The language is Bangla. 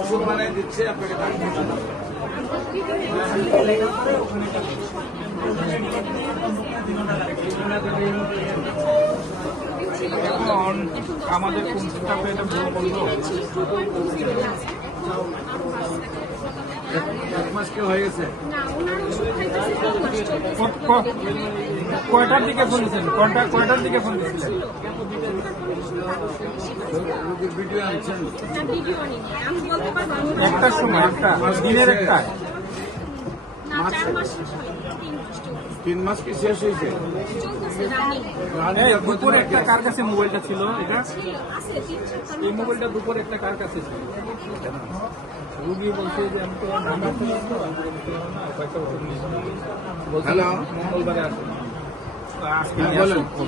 ওষুধ বানিয়ে দিচ্ছে আপনাকে এখন আমাদের কোন স্টাফে এটা বড় বললো 1 মাস কি হয়ে গেছে? কয়টার দিকে ফোন দিয়েছেন? কয়টার দিকে ফোন দিয়েছিলেন? রোগীর ভিডিও আনছেন? একটার সময়, একটা দিনের একটা। 3 মাস কি শেষ হয়েছে? দুপুরে একটা কার কাছে মোবাইলটা ছিল? এটা এই মোবাইলটা দুপুরে একটা কার কাছে ছিল? রুগী বলছে যে আমি তো ঢাকা থেকে আসবো, কয়েকটা ওষুধ নিয়েছি, হ্যালো, মঙ্গলবারে আসবো, আজকে হ্যাঁ, নিয়ে বলেন। আসবো।